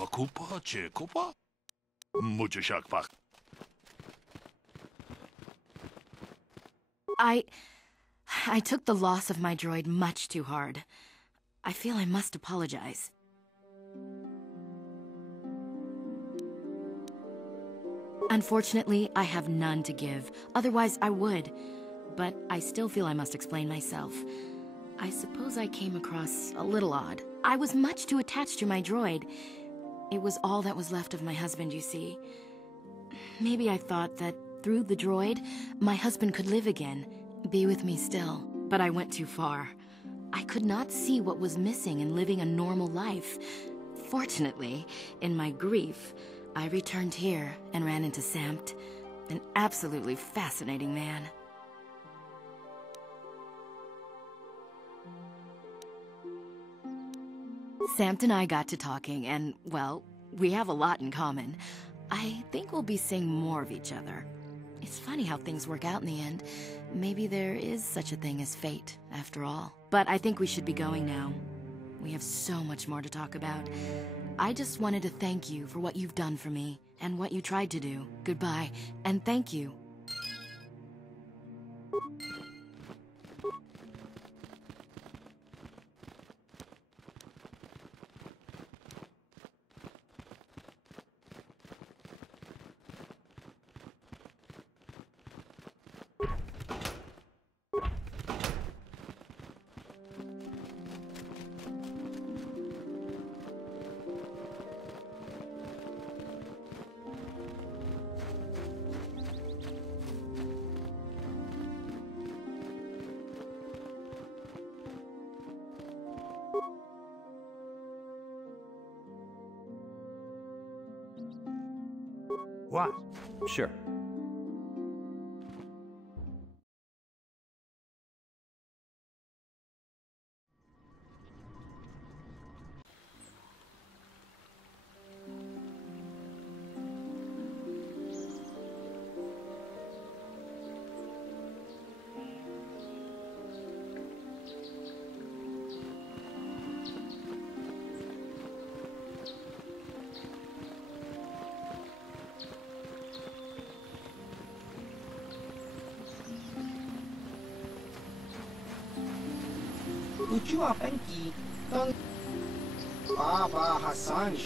Ako pa, Cheko pa? Muchashak pa. I took the loss of my droid much too hard. I feel I must apologize. Unfortunately, I have none to give. Otherwise, I would. But I still feel I must explain myself. I suppose I came across a little odd. I was much too attached to my droid. It was all that was left of my husband, you see. Maybe I thought that through the droid, my husband could live again, be with me still. But I went too far. I could not see what was missing in living a normal life. Fortunately, in my grief, I returned here and ran into Samt, an absolutely fascinating man. Samt and I got to talking, and, well, we have a lot in common. I think we'll be seeing more of each other. It's funny how things work out in the end. Maybe there is such a thing as fate, after all. But I think we should be going now. We have so much more to talk about. I just wanted to thank you for what you've done for me, and what you tried to do. Goodbye, and thank you. What? Sure. Ujua Penki, Tong Baba Hassan.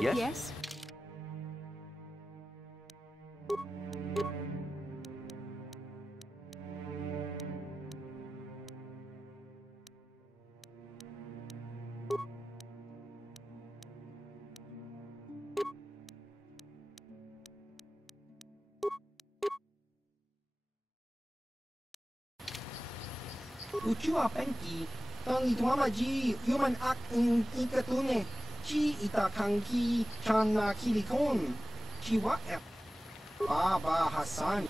Yes? Yes? Ujua Penki, Tong Ituamaji, human act in Ikatune, Chi Itakanki, Chana Kilikon, Chiwa Baba Hassan.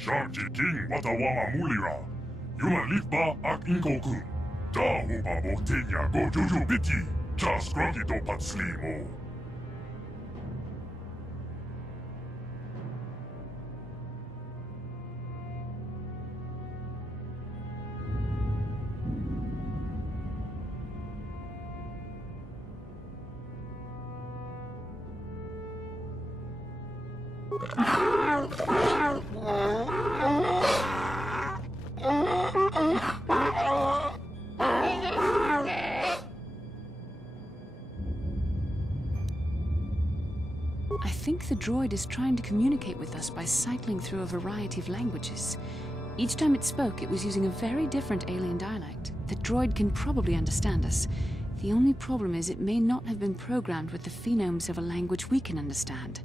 Sharji King Watawama Mulira. Yuma Lifba Ak Inkoku. Da Huba Botenya Go Juju Biti. Jas Grunky Do Patslimo. I think the droid is trying to communicate with us by cycling through a variety of languages. Each time it spoke, it was using a very different alien dialect. The droid can probably understand us. The only problem is it may not have been programmed with the phonemes of a language we can understand.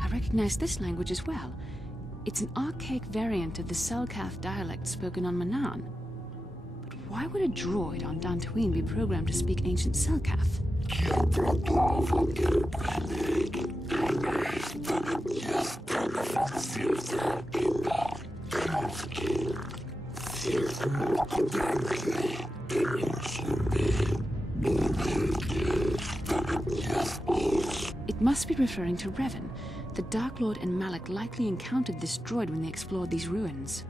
I recognize this language as well. It's an archaic variant of the Selkath dialect spoken on Manaan. But why would a droid on Dantooine be programmed to speak ancient Selkath? It must be referring to Revan. The Dark Lord and Malak likely encountered this droid when they explored these ruins.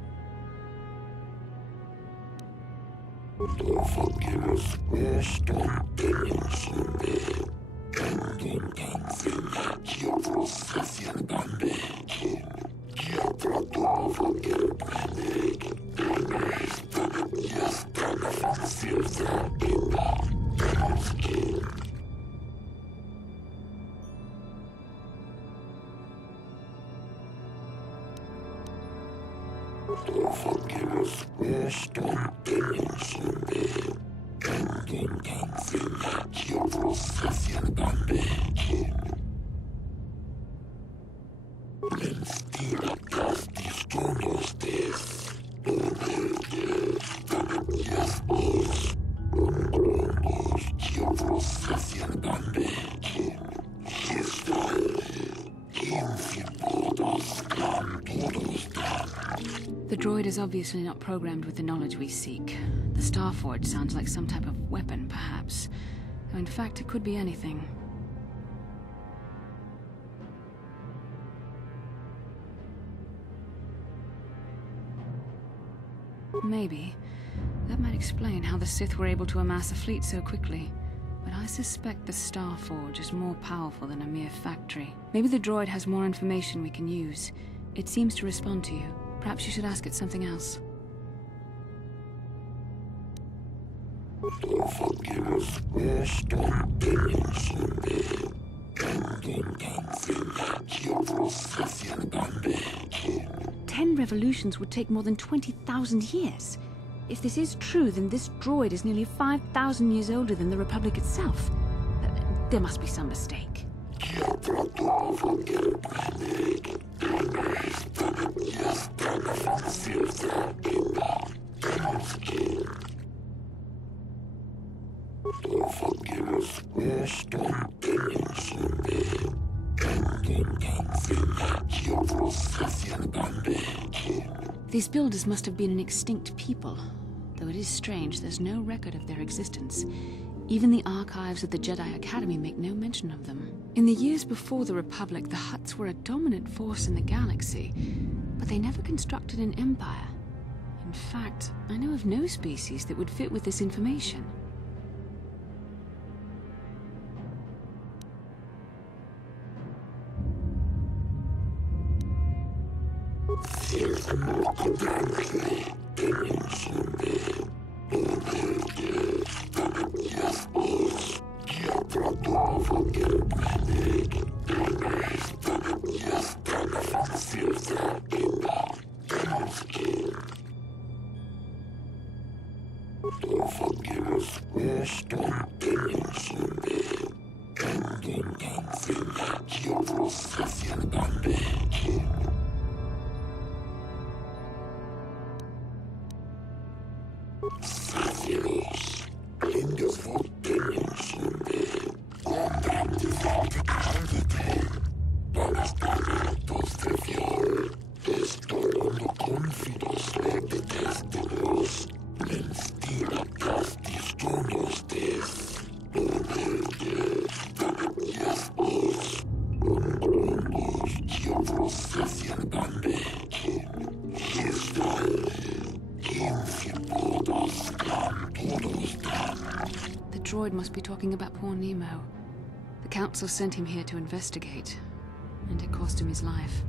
The droid is obviously not programmed with the knowledge we seek. The Starforge sounds like some type of weapon, perhaps. Though in fact, it could be anything. Maybe. That might explain how the Sith were able to amass a fleet so quickly. But I suspect the Starforge is more powerful than a mere factory. Maybe the droid has more information we can use. It seems to respond to you. Perhaps you should ask it something else. Ten revolutions would take more than 20,000 years. If this is true, then this droid is nearly 5,000 years older than the Republic itself. There must be some mistake. These builders must have been an extinct people, though it is strange there's no record of their existence. Even the archives of the Jedi Academy make no mention of them. In the years before the Republic, the Hutts were a dominant force in the galaxy, but they never constructed an empire. In fact, I know of no species that would fit with this information. The droid must be talking about poor Nemo. The Council sent him here to investigate, and it cost him his life.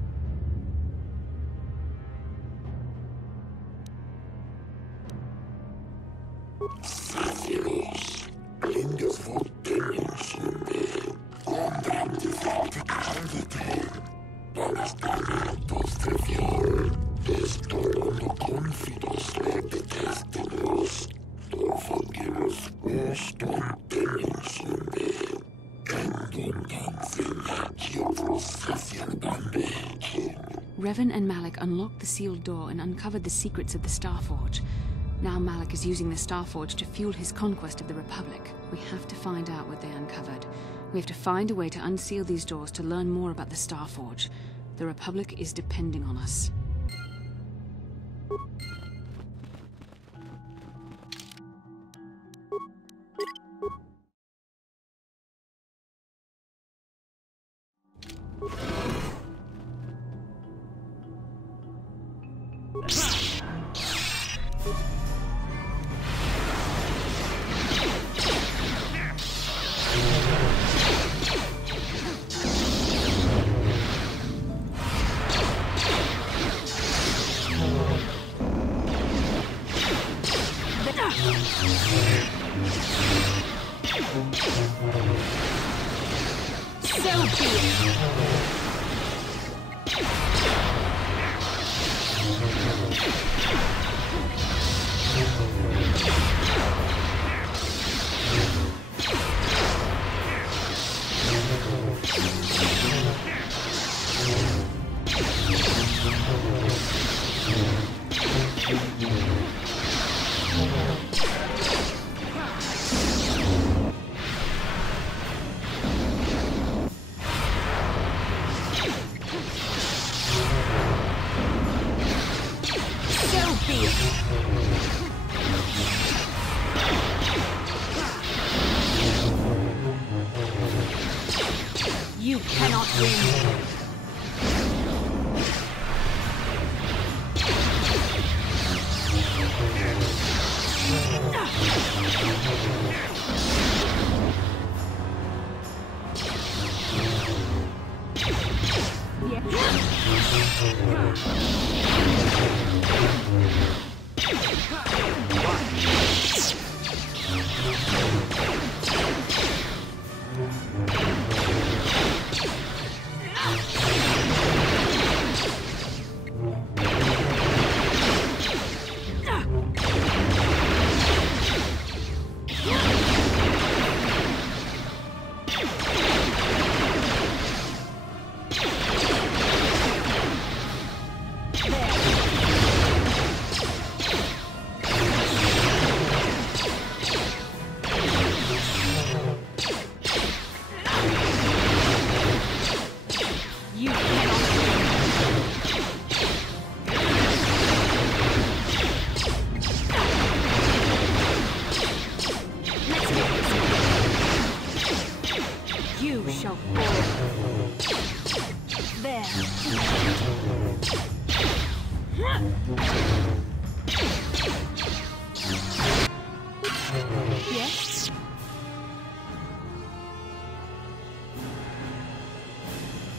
Revan and Malik unlocked the sealed door and uncovered the secrets of the Starforge. Now Malik is using the Starforge to fuel his conquest of the Republic. We have to find out what they uncovered. We have to find a way to unseal these doors to learn more about the Starforge. The Republic is depending on us. You cannot win. Yes?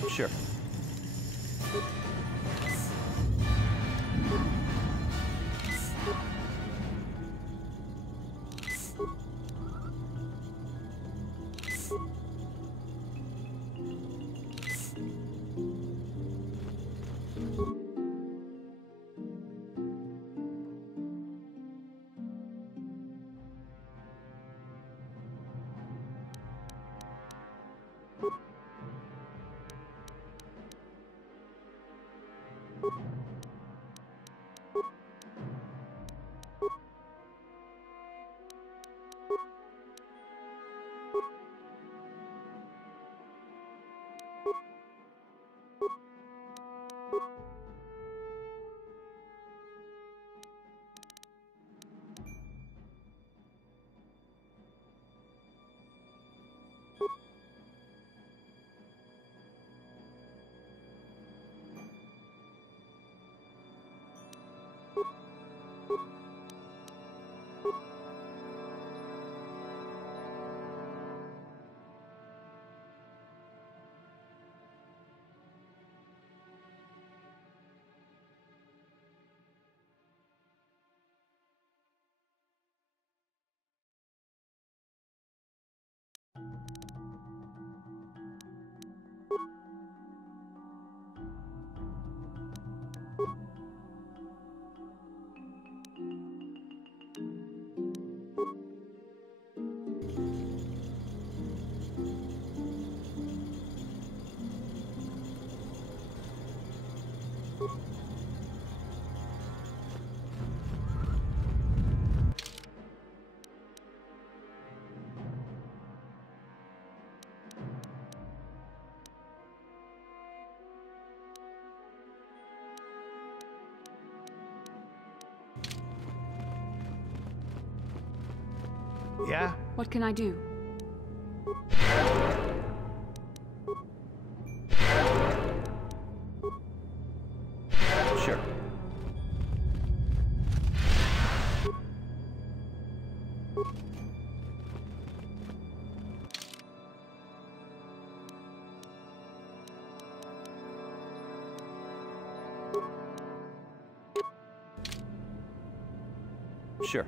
Sure. Yeah? What can I do? Sure. Sure.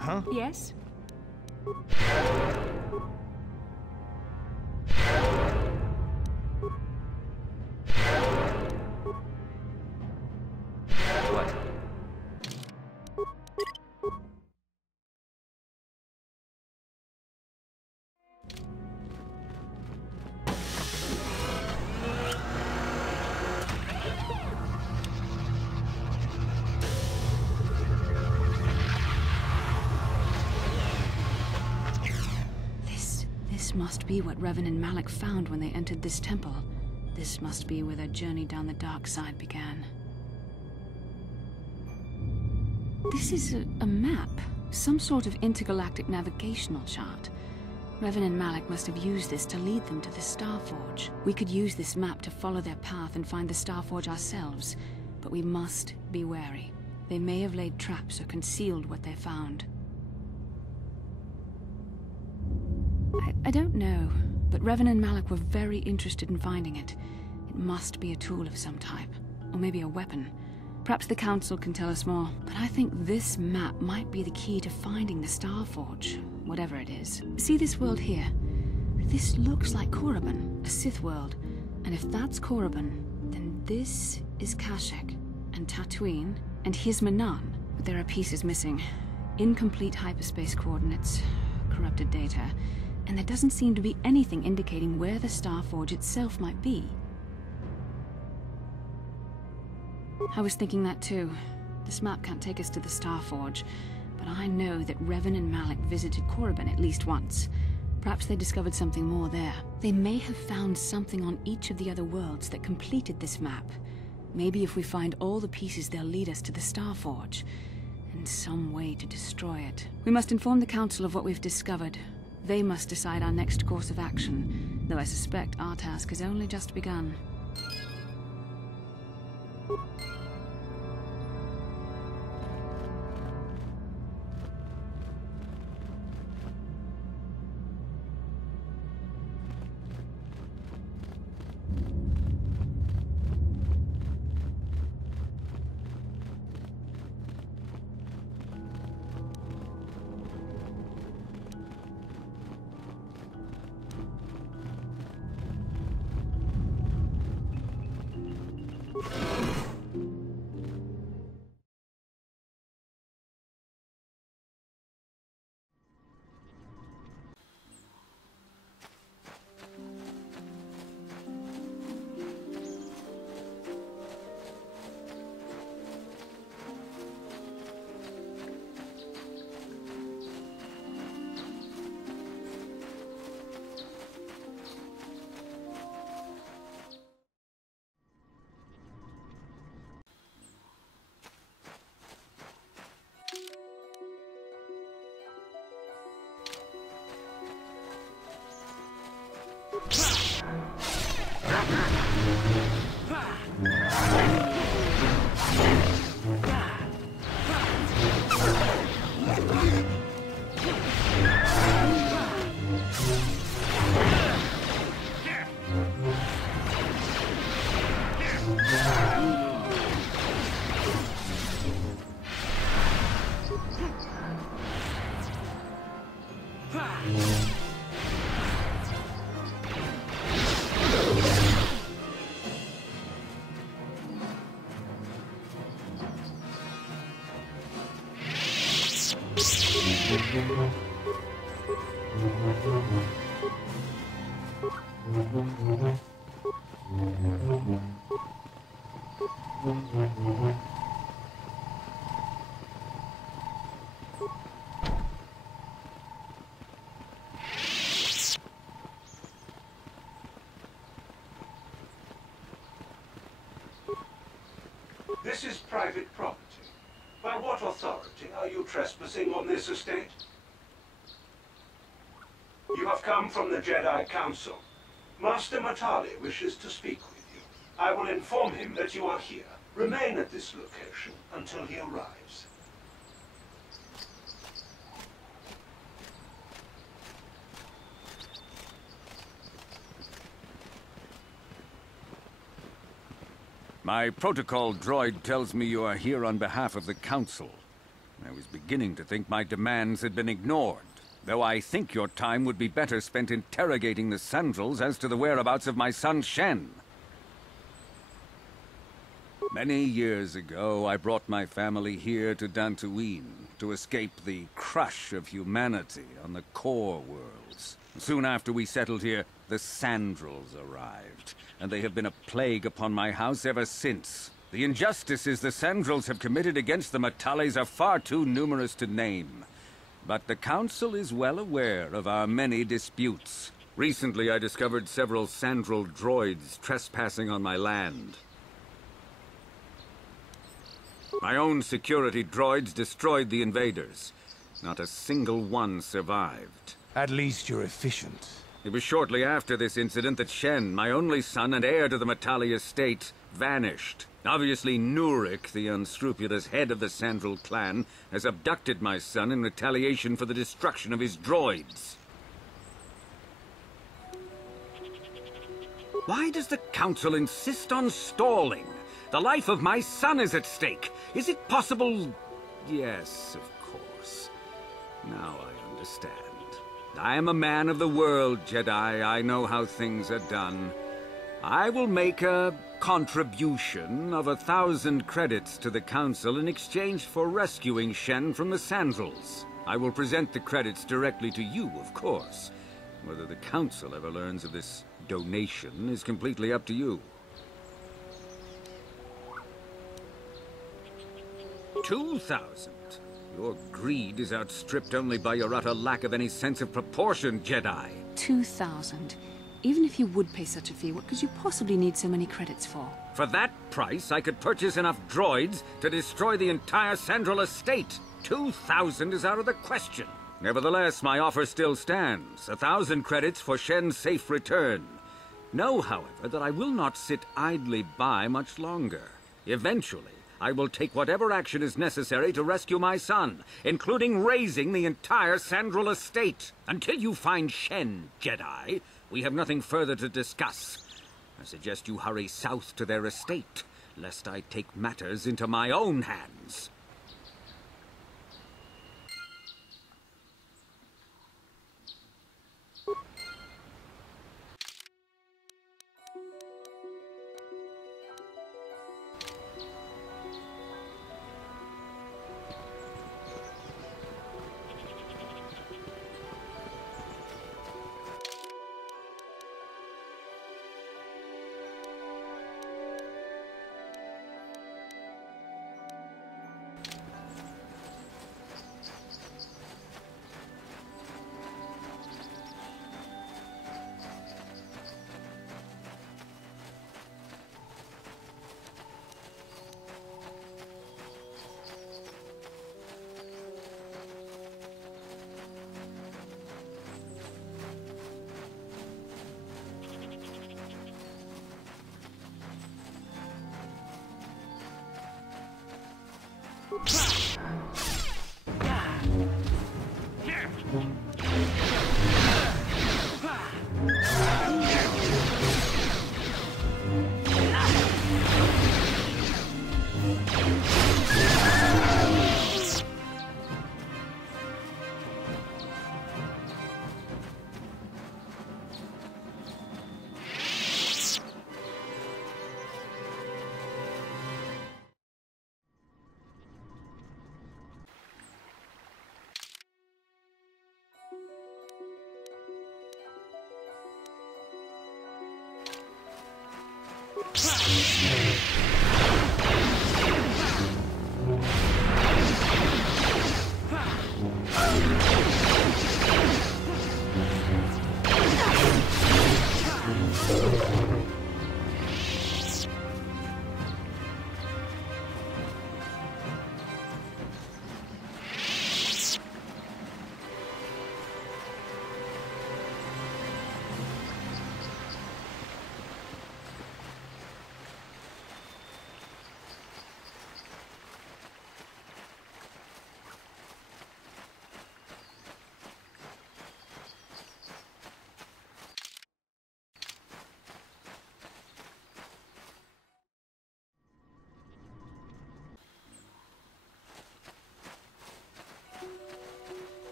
Huh? Yes? What? This must be what Revan and Malak found when they entered this temple. This must be where their journey down the dark side began. This is a map. Some sort of intergalactic navigational chart. Revan and Malak must have used this to lead them to the Starforge. We could use this map to follow their path and find the Starforge ourselves, but we must be wary. They may have laid traps or concealed what they found. I don't know, but Revan and Malak were very interested in finding it. It must be a tool of some type, or maybe a weapon. Perhaps the Council can tell us more, but I think this map might be the key to finding the Starforge, whatever it is. See this world here? This looks like Korriban, a Sith world. And if that's Korriban, then this is Kashyyyk, and Tatooine, and here's Manan. But there are pieces missing. Incomplete hyperspace coordinates, corrupted data, and there doesn't seem to be anything indicating where the Starforge itself might be. I was thinking that too. This map can't take us to the Starforge, but I know that Revan and Malak visited Korriban at least once. Perhaps they discovered something more there. They may have found something on each of the other worlds that completed this map. Maybe if we find all the pieces, they'll lead us to the Starforge, and some way to destroy it. We must inform the Council of what we've discovered. They must decide our next course of action, though I suspect our task has only just begun. This is private property. By what authority are you trespassing on this estate? You have come from the Jedi Council. Master Matali wishes to speak with you. I will inform him that you are here. Remain at this location until he arrives. My protocol droid tells me you are here on behalf of the Council. I was beginning to think my demands had been ignored, though I think your time would be better spent interrogating the Sandrels as to the whereabouts of my son Shen. Many years ago, I brought my family here to Dantooine to escape the crush of humanity on the core worlds. Soon after we settled here, the Sandrels arrived, and they have been a plague upon my house ever since. The injustices the Sandrels have committed against the Matales are far too numerous to name. But the Council is well aware of our many disputes. Recently, I discovered several Sandrel droids trespassing on my land. My own security droids destroyed the invaders. Not a single one survived. At least you're efficient. It was shortly after this incident that Shen, my only son and heir to the Matali estate, vanished. Obviously, Nurik, the unscrupulous head of the Sandrel clan, has abducted my son in retaliation for the destruction of his droids. Why does the Council insist on stalling? The life of my son is at stake. Is it possible? Yes, of course. Now I understand. I am a man of the world, Jedi. I know how things are done. I will make a contribution of 1,000 credits to the Council in exchange for rescuing Shen from the Sandrels. I will present the credits directly to you, of course. Whether the Council ever learns of this donation is completely up to you. 2,000. Your greed is outstripped only by your utter lack of any sense of proportion, Jedi. 2,000. Even if you would pay such a fee, what could you possibly need so many credits for? For that price, I could purchase enough droids to destroy the entire Sandrel estate. 2,000 is out of the question. Nevertheless, my offer still stands. 1,000 credits for Shen's safe return. Know, however, that I will not sit idly by much longer. Eventually, I will take whatever action is necessary to rescue my son, including razing the entire Sandrel estate. Until you find Shen, Jedi, we have nothing further to discuss. I suggest you hurry south to their estate, lest I take matters into my own hands.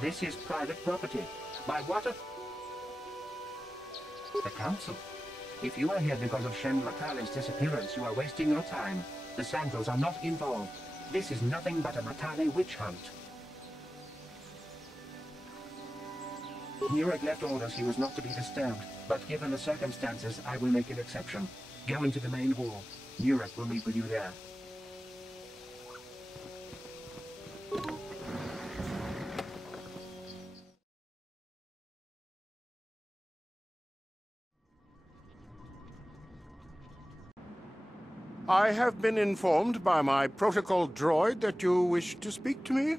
This is private property. By what The Council. If you are here because of Shen Matale's disappearance, you are wasting your time. The Sandals are not involved. This is nothing but a Matale witch hunt. Nurek left orders he was not to be disturbed, but given the circumstances, I will make an exception. Go into the main hall. Nurek will meet with you there. I have been informed by my protocol droid that you wish to speak to me.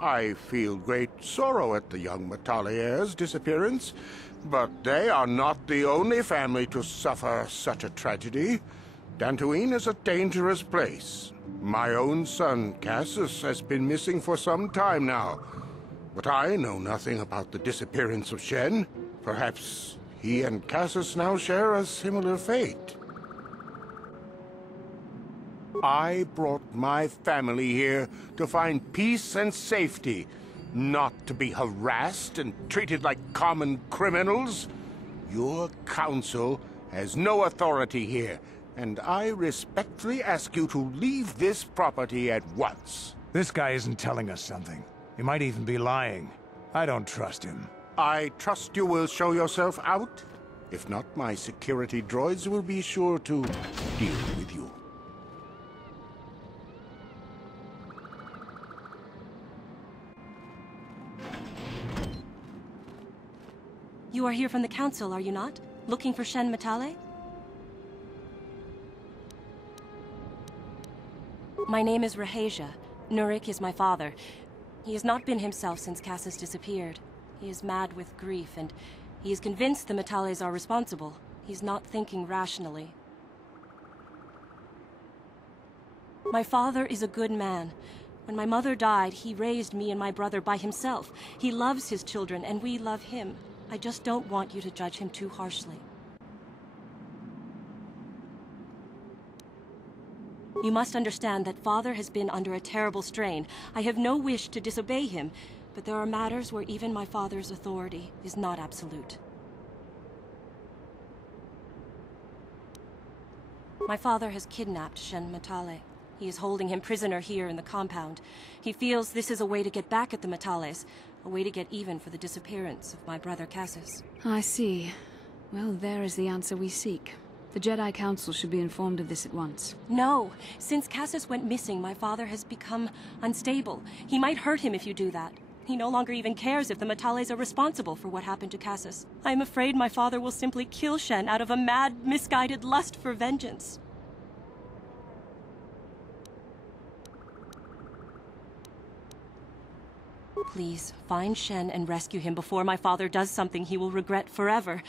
I feel great sorrow at the young Matale heir's disappearance, but they are not the only family to suffer such a tragedy. Dantooine is a dangerous place. My own son, Cassius, has been missing for some time now, but I know nothing about the disappearance of Shen. Perhaps he and Cassius now share a similar fate. I brought my family here to find peace and safety, not to be harassed and treated like common criminals. Your council has no authority here, and I respectfully ask you to leave this property at once. This guy isn't telling us something. He might even be lying. I don't trust him. I trust you will show yourself out. If not, my security droids will be sure to deal with you. You are here from the Council, are you not? Looking for Shen Matale? My name is Rahasia. Nurek is my father. He has not been himself since Cassius disappeared. He is mad with grief, and he is convinced the Matales are responsible. He's not thinking rationally. My father is a good man. When my mother died, he raised me and my brother by himself. He loves his children, and we love him. I just don't want you to judge him too harshly. You must understand that Father has been under a terrible strain. I have no wish to disobey him, but there are matters where even my father's authority is not absolute. My father has kidnapped Shen Matale. He is holding him prisoner here in the compound. He feels this is a way to get back at the Matales, a way to get even for the disappearance of my brother Cassius. I see. Well, there is the answer we seek. The Jedi Council should be informed of this at once. No! Since Cassius went missing, my father has become unstable. He might hurt him if you do that. He no longer even cares if the Matales are responsible for what happened to Cassius. I am afraid my father will simply kill Shen out of a mad, misguided lust for vengeance. Please, find Shen and rescue him before my father does something he will regret forever.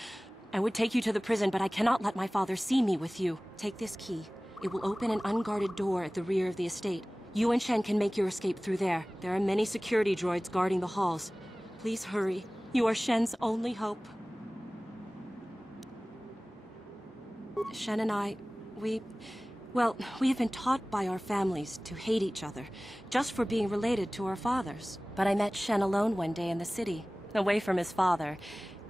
I would take you to the prison, but I cannot let my father see me with you. Take this key. It will open an unguarded door at the rear of the estate. You and Shen can make your escape through there. There are many security droids guarding the halls. Please hurry. You are Shen's only hope. Shen and I, we have been taught by our families to hate each other, just for being related to our fathers. But I met Shen alone one day in the city, away from his father.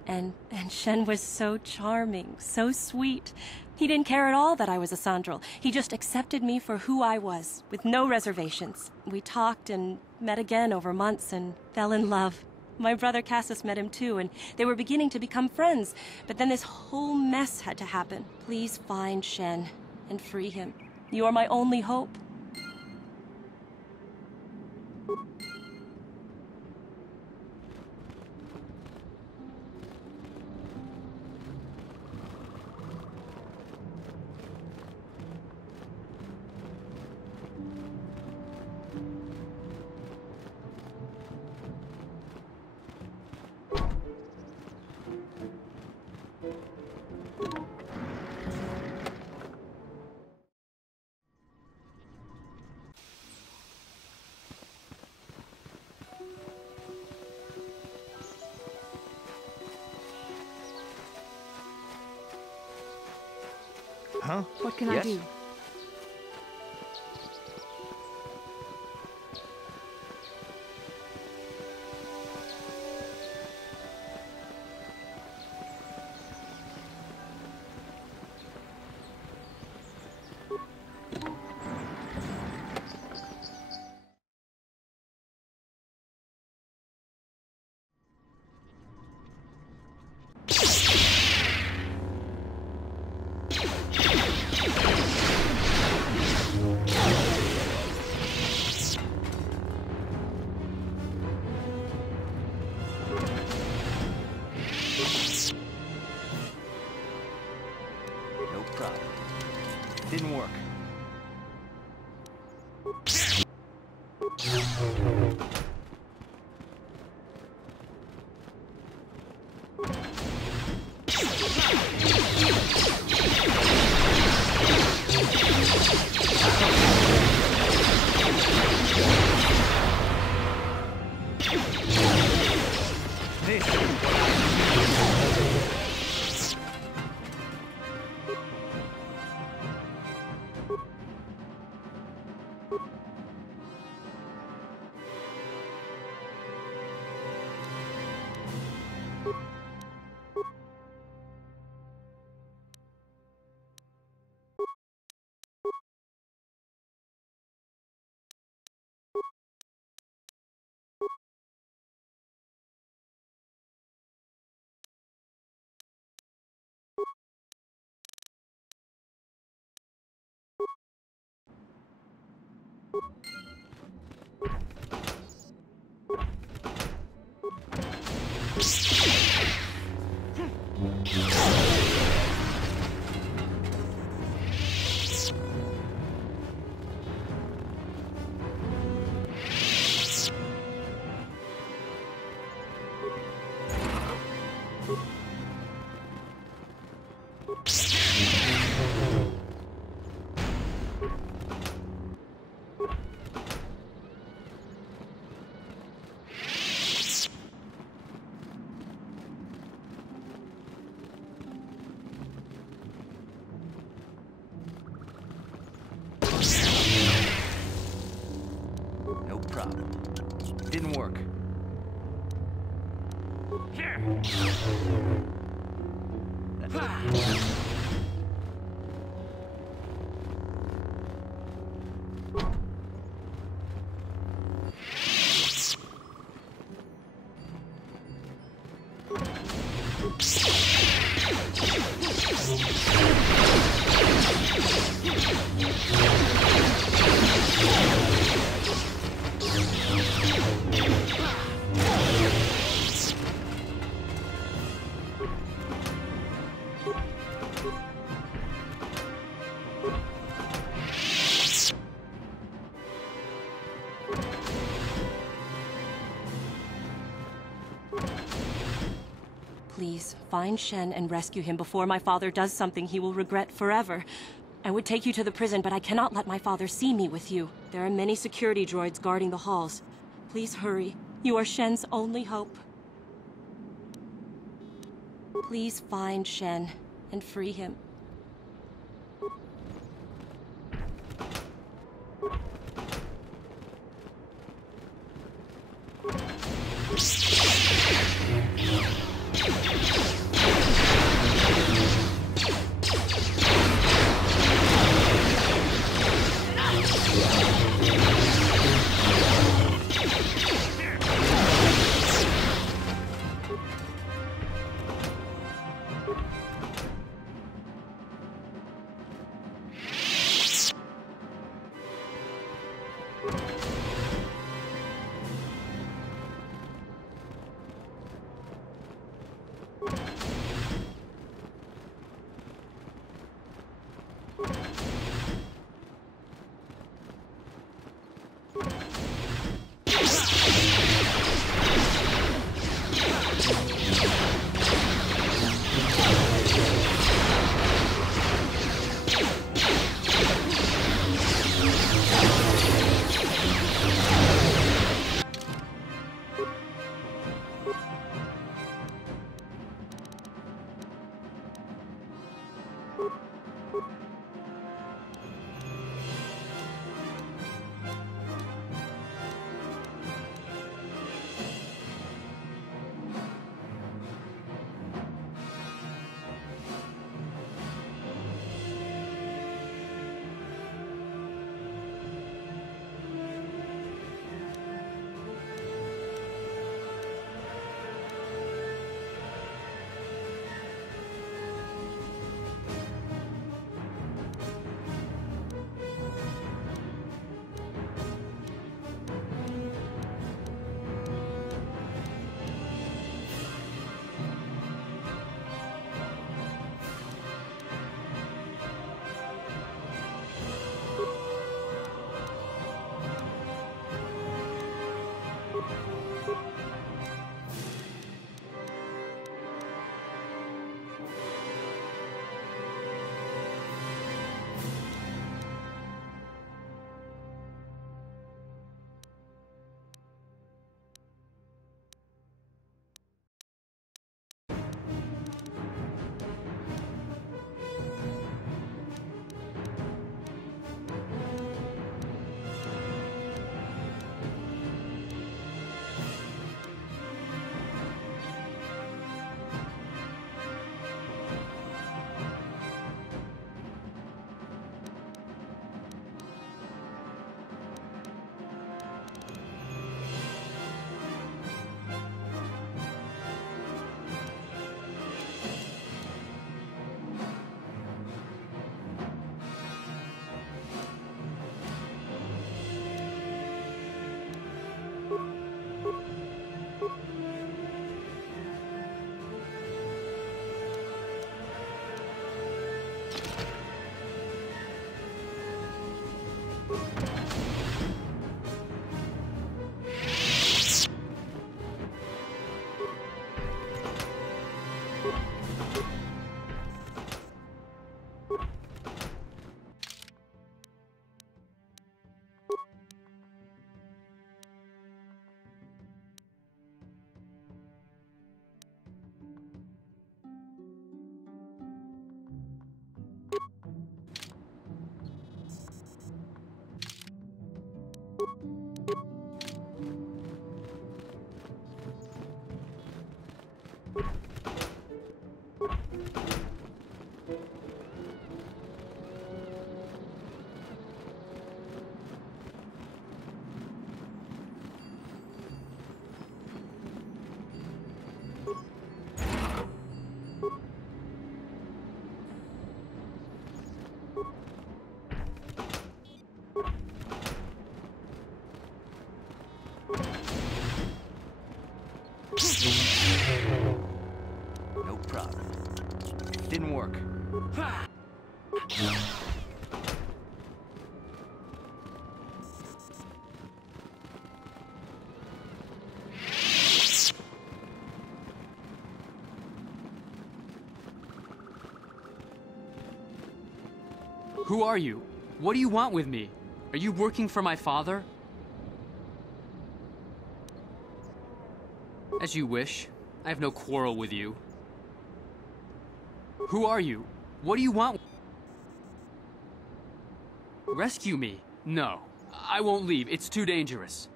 And Shen was so charming, so sweet. He didn't care at all that I was a Sandral. He just accepted me for who I was, with no reservations. We talked and met again over months and fell in love. My brother Cassius met him too, and they were beginning to become friends. But then this whole mess had to happen. Please find Shen and free him. You are my only hope. Huh? What can I Yes? do? Didn't work. No problem. Didn't work. Please, find Shen and rescue him before my father does something he will regret forever. I would take you to the prison, but I cannot let my father see me with you. There are many security droids guarding the halls. Please hurry. You are Shen's only hope. Please find Shen and free him. You No problem. Didn't work. Who are you? What do you want with me? Are you working for my father? As you wish. I have no quarrel with you. Who are you? What do you want? Rescue me? No. I won't leave. It's too dangerous.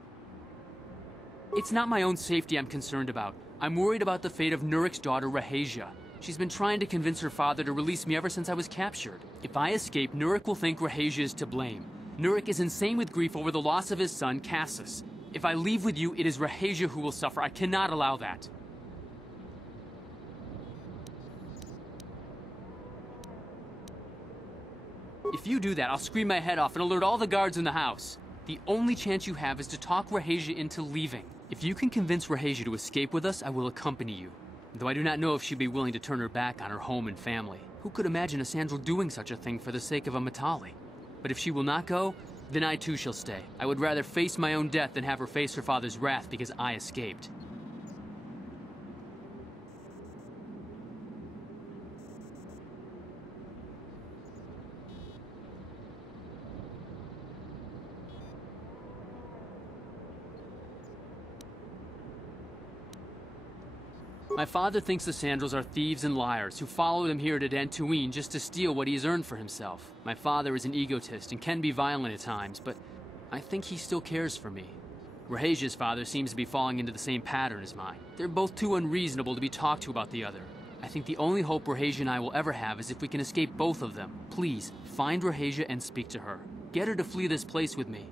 It's not my own safety I'm concerned about. I'm worried about the fate of Nurik's daughter, Rahasia. She's been trying to convince her father to release me ever since I was captured. If I escape, Nurik will think Rahasia is to blame. Nurik is insane with grief over the loss of his son, Cassus. If I leave with you, it is Rahasia who will suffer. I cannot allow that. If you do that, I'll scream my head off and alert all the guards in the house. The only chance you have is to talk Rahasia into leaving. If you can convince Rahasia to escape with us, I will accompany you. Though I do not know if she'd be willing to turn her back on her home and family. Who could imagine a Sandral doing such a thing for the sake of a Matali? But if she will not go, then I too shall stay. I would rather face my own death than have her face her father's wrath because I escaped. My father thinks the Sandrals are thieves and liars who followed him here to Dantooine just to steal what he has earned for himself. My father is an egotist and can be violent at times, but I think he still cares for me. Rahasia's father seems to be falling into the same pattern as mine. They're both too unreasonable to be talked to about the other. I think the only hope Rahasia and I will ever have is if we can escape both of them. Please, find Rahasia and speak to her. Get her to flee this place with me.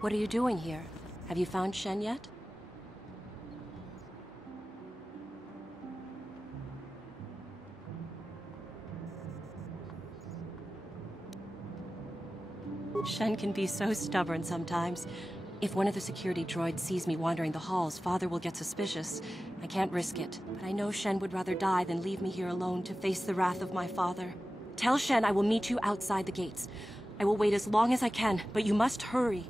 What are you doing here? Have you found Shen yet? Shen can be so stubborn sometimes. If one of the security droids sees me wandering the halls, Father will get suspicious. I can't risk it, but I know Shen would rather die than leave me here alone to face the wrath of my father. Tell Shen I will meet you outside the gates. I will wait as long as I can, but you must hurry.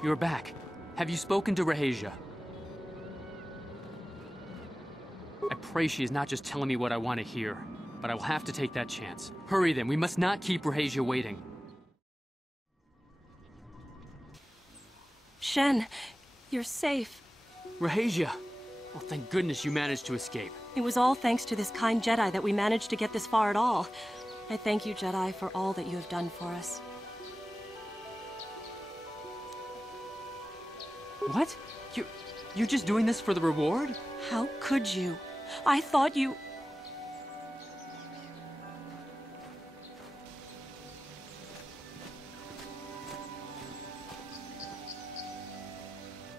You're back. Have you spoken to Rahasia? I pray she is not just telling me what I want to hear, but I will have to take that chance. Hurry then, we must not keep Rahasia waiting. Shen, you're safe. Rahasia! Oh, thank goodness you managed to escape. It was all thanks to this kind Jedi that we managed to get this far at all. I thank you, Jedi, for all that you have done for us. What? You're just doing this for the reward? How could you? I thought you...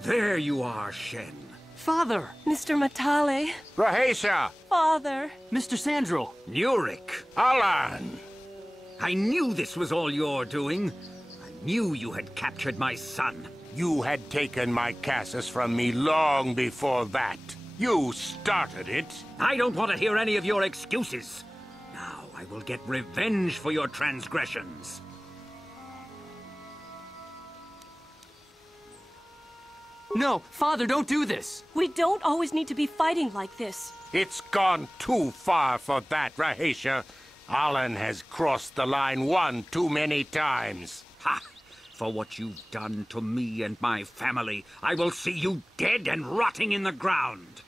There you are, Shen. Father! Mr. Matale. Rahasia! Father! Mr. Sandral! Nurik! Alan! I knew this was all your doing. I knew you had captured my son. You had taken my Cassus from me long before that. You started it. I don't want to hear any of your excuses. Now I will get revenge for your transgressions. No, Father, don't do this! We don't always need to be fighting like this. It's gone too far for that, Rahesia. Alan has crossed the line one too many times. Ha! For what you've done to me and my family, I will see you dead and rotting in the ground.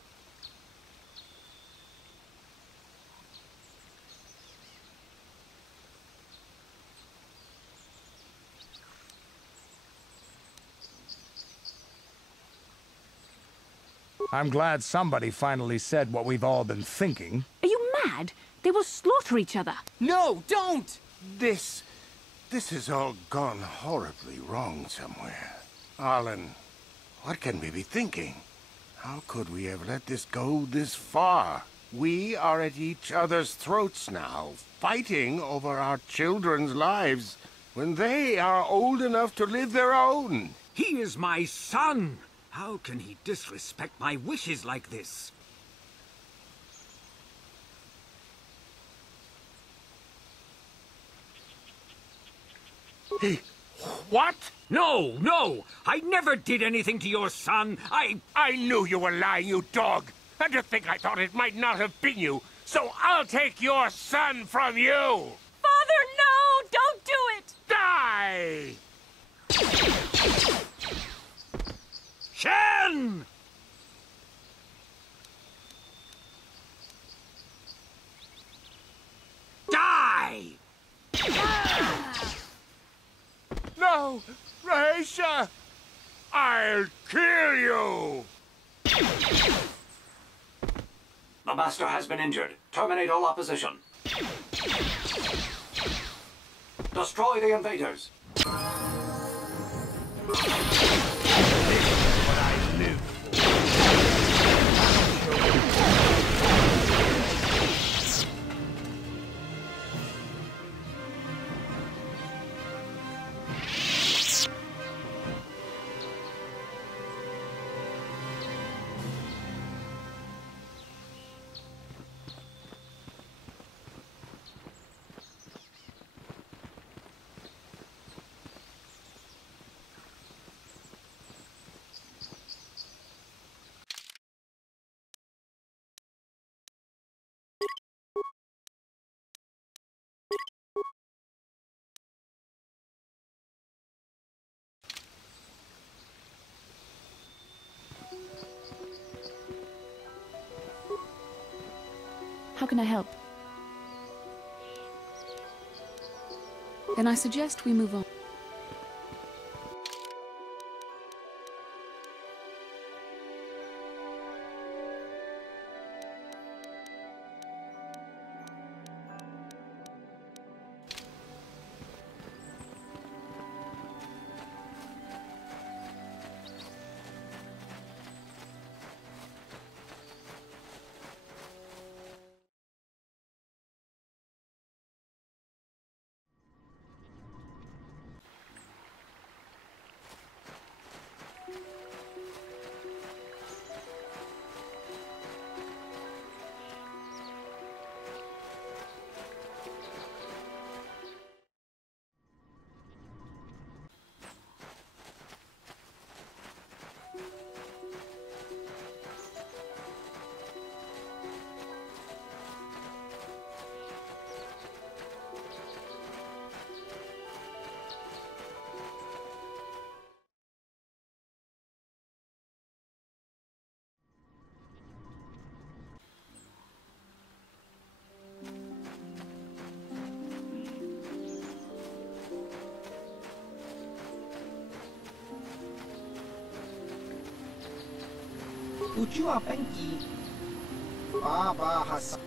I'm glad somebody finally said what we've all been thinking. Are you mad? They will slaughter each other. No, don't! This has all gone horribly wrong somewhere. Alan, what can we be thinking? How could we have let this go this far? We are at each other's throats now, fighting over our children's lives, when they are old enough to live their own. He is my son! How can he disrespect my wishes like this? What? No, no! I never did anything to your son. I knew you were lying, you dog. And to think I thought it might not have been you. So I'll take your son from you. Father, no! Don't do it! Die! Shen! Die! No! Rahesia! I'll kill you! The Master has been injured. Terminate all opposition. Destroy the invaders. How can I help? Then I suggest we move on. Ujua Penki. Baba Hassan.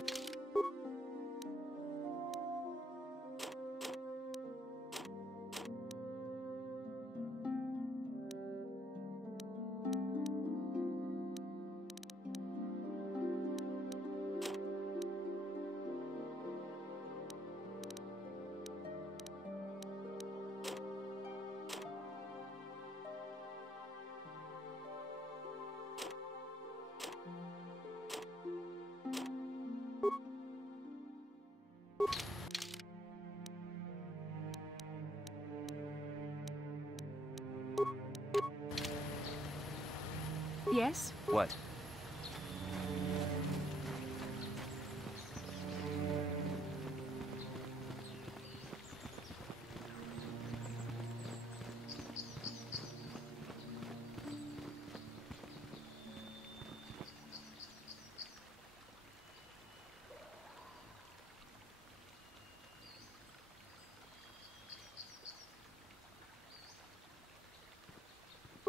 Yes? What?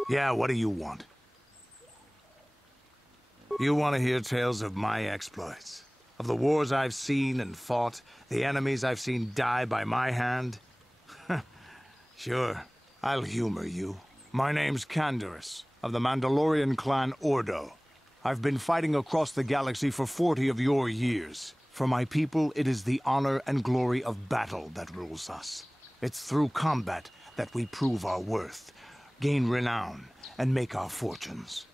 Yeah, what do you want? You want to hear tales of my exploits? Of the wars I've seen and fought, the enemies I've seen die by my hand? Sure, I'll humor you. My name's Canderous, of the Mandalorian clan Ordo. I've been fighting across the galaxy for 40 of your years. For my people, it is the honor and glory of battle that rules us. It's through combat that we prove our worth, gain renown, and make our fortunes.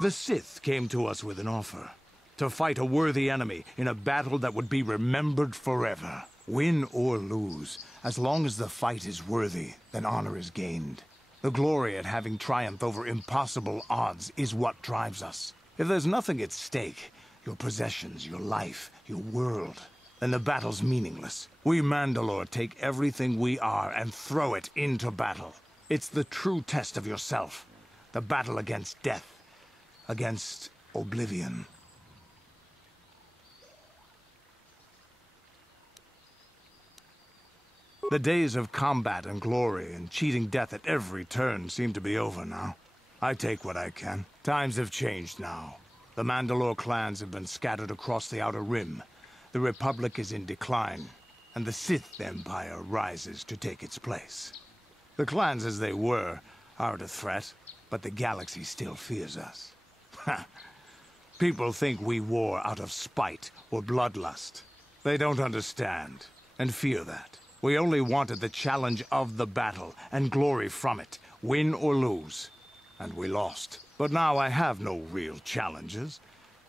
The Sith came to us with an offer. To fight a worthy enemy in a battle that would be remembered forever. Win or lose, as long as the fight is worthy, then honor is gained. The glory at having triumphed over impossible odds is what drives us. If there's nothing at stake, your possessions, your life, your world, then the battle's meaningless. We Mandalore take everything we are and throw it into battle. It's the true test of yourself. The battle against death. Against oblivion. The days of combat and glory and cheating death at every turn seem to be over now. I take what I can. Times have changed now. The Mandalore clans have been scattered across the Outer Rim. The Republic is in decline, and the Sith Empire rises to take its place. The clans as they were aren't a threat, but the galaxy still fears us. People think we war out of spite or bloodlust. They don't understand, and fear that. We only wanted the challenge of the battle, and glory from it, win or lose. And we lost. But now I have no real challenges.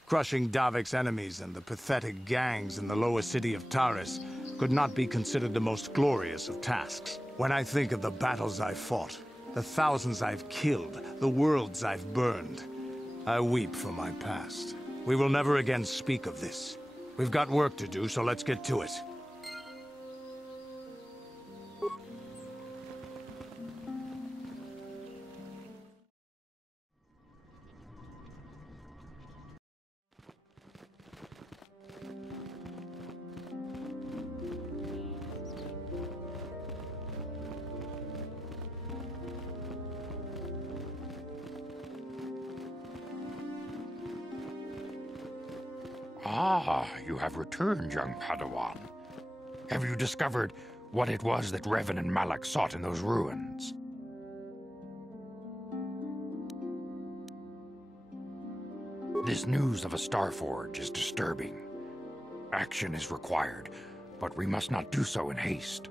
Crushing Davik's enemies and the pathetic gangs in the lower city of Taris could not be considered the most glorious of tasks. When I think of the battles I've fought, the thousands I've killed, the worlds I've burned, I weep for my past. We will never again speak of this. We've got work to do, so let's get to it. Ah, you have returned, young Padawan. Have you discovered what it was that Revan and Malak sought in those ruins? This news of a Starforge is disturbing. Action is required, but we must not do so in haste.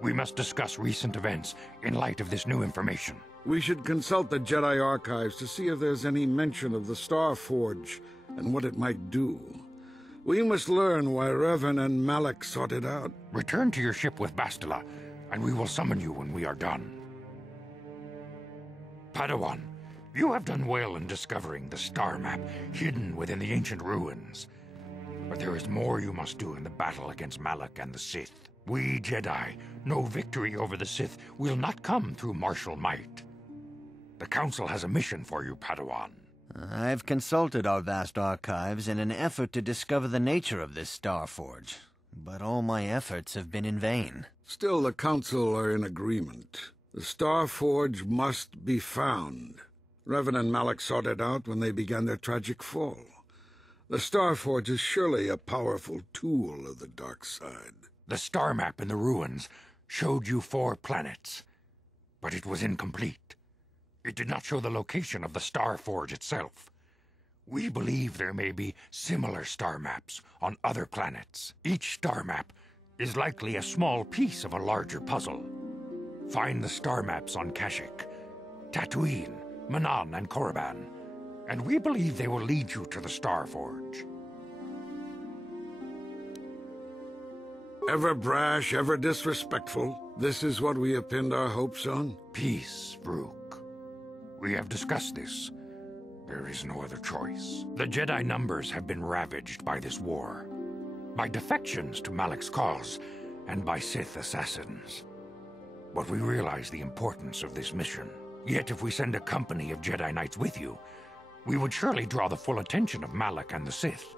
We must discuss recent events in light of this new information. We should consult the Jedi archives to see if there's any mention of the Starforge and what it might do. We must learn why Revan and Malak sought it out. Return to your ship with Bastila, and we will summon you when we are done. Padawan, you have done well in discovering the star map hidden within the ancient ruins. But there is more you must do in the battle against Malak and the Sith. We Jedi know victory over the Sith will not come through martial might. The Council has a mission for you, Padawan. I've consulted our vast archives in an effort to discover the nature of this Starforge, but all my efforts have been in vain. Still, the Council are in agreement. The Starforge must be found. Revan and Malak sought it out when they began their tragic fall. The Starforge is surely a powerful tool of the dark side. The star map in the ruins showed you 4 planets, but it was incomplete. It did not show the location of the Starforge itself. We believe there may be similar star maps on other planets. Each star map is likely a small piece of a larger puzzle. Find the star maps on Kashyyyk, Tatooine, Manan, and Korriban, and we believe they will lead you to the Starforge. Ever brash, ever disrespectful. This is what we have pinned our hopes on? Peace, Rook. We have discussed this. There is no other choice. The Jedi numbers have been ravaged by this war, by defections to Malak's cause, and by Sith assassins. But we realize the importance of this mission. Yet if we send a company of Jedi Knights with you, we would surely draw the full attention of Malak and the Sith,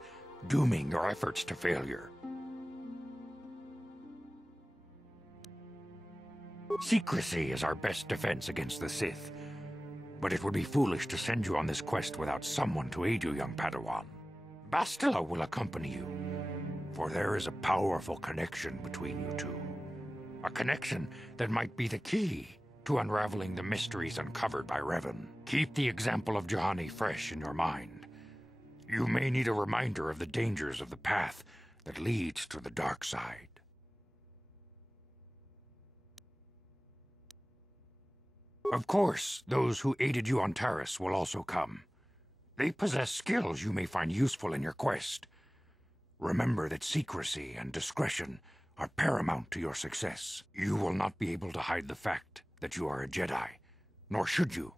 dooming your efforts to failure. Secrecy is our best defense against the Sith, but it would be foolish to send you on this quest without someone to aid you, young Padawan. Bastila will accompany you, for there is a powerful connection between you two. A connection that might be the key to unraveling the mysteries uncovered by Revan. Keep the example of Juhani fresh in your mind. You may need a reminder of the dangers of the path that leads to the dark side. Of course, those who aided you on Taris will also come. They possess skills you may find useful in your quest. Remember that secrecy and discretion are paramount to your success. You will not be able to hide the fact that you are a Jedi, nor should you.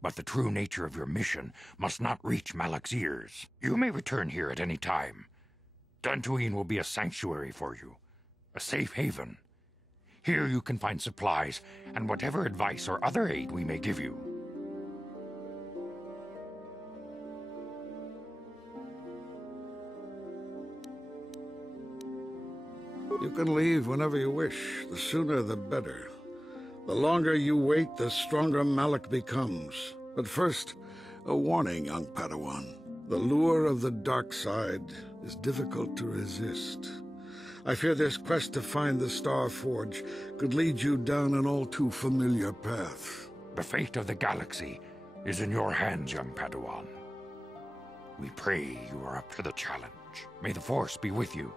But the true nature of your mission must not reach Malak's ears. You may return here at any time. Dantooine will be a sanctuary for you, a safe haven. Here you can find supplies and whatever advice or other aid we may give you. You can leave whenever you wish. The sooner the better. The longer you wait, the stronger Malak becomes. But first, a warning, young Padawan. The lure of the dark side is difficult to resist. I fear this quest to find the Star Forge could lead you down an all too familiar path. The fate of the galaxy is in your hands, young Padawan. We pray you are up to the challenge. May the Force be with you.